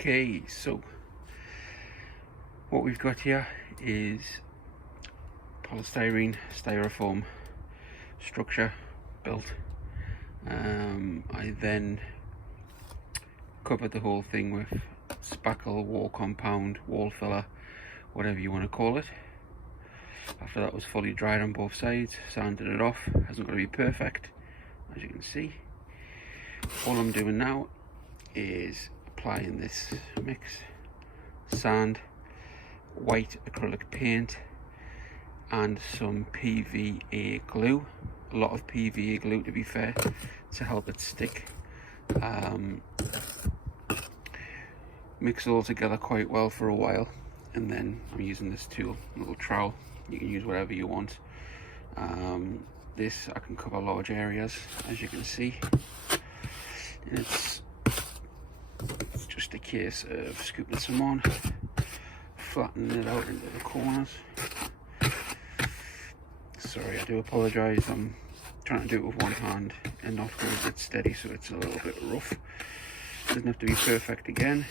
Okay, so what we've got here is polystyrene styrofoam structure built. I then covered the whole thing with spackle, wall compound, wall filler, whatever you want to call it. After that was fully dried on both sides, sanded it off. Hasn't got to be perfect, as you can see. All I'm doing now is applying this mix: sand, white acrylic paint, and some PVA glue. A lot of PVA glue, to be fair, to help it stick. Mix it all together quite well for a while, and then I'm using this tool, a little trowel. You can use whatever you want. This I can cover large areas, as you can see. It's just a case of scooping some on, flattening it out into the corners. Sorry, I do apologise. I'm trying to do it with one hand and not hold it steady, so it's a little bit rough. Doesn't have to be perfect again.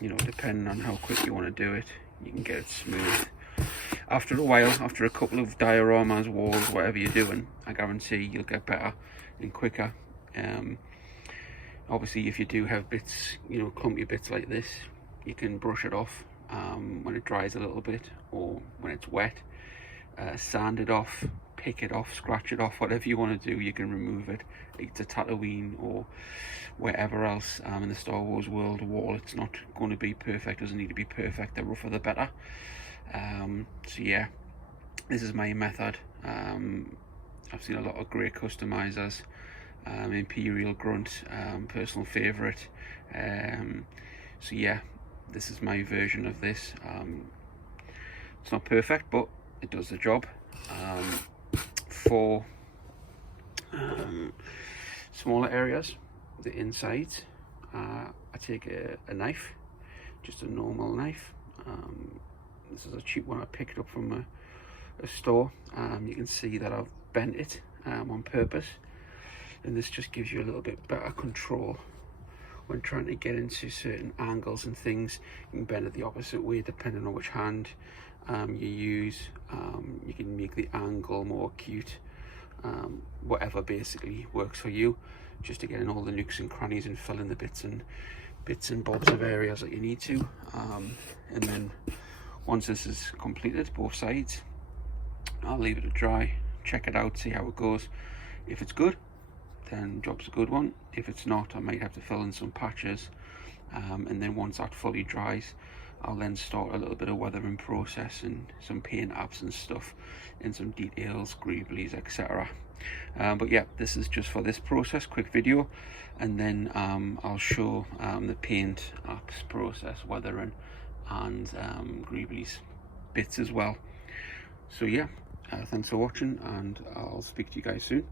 You know, depending on how quick you want to do it, you can get it smooth. After a while, after a couple of dioramas, walls, whatever you're doing, I guarantee you'll get better and quicker. Obviously, if you do have bits, you know, clumpy bits like this, you can brush it off when it dries a little bit, or when it's wet. Sand it off, pick it off, scratch it off, whatever you want to do, you can remove it. It's a Tatooine or wherever else in the Star Wars world wall. It's not going to be perfect, doesn't need to be perfect. The rougher the better. So yeah, this is my method. I've seen a lot of great customizers. Imperial Grunt, personal favorite. So yeah, this is my version of this. It's not perfect, but it does the job. For smaller areas, the insides, I take a knife, just a normal knife. This is a cheap one I picked up from a store. You can see that I've bent it on purpose, and this just gives you a little bit better control when trying to get into certain angles and things. You can bend it the opposite way depending on which hand you use. You can make the angle more acute, whatever basically works for you, just to get in all the nooks and crannies and fill in the bits and bobs of areas that you need to. And then once this is completed, both sides, I'll leave it to dry, check it out, see how it goes. If it's good, then job's a good one. If it's not, I might have to fill in some patches, and then once that fully dries, I'll then start a little bit of weathering process and some paint apps and stuff, and some details, greeblies, etc. But yeah, this is just for this process, quick video, and then I'll show the paint apps process, weathering, and greeblies bits as well. So yeah, thanks for watching, and I'll speak to you guys soon.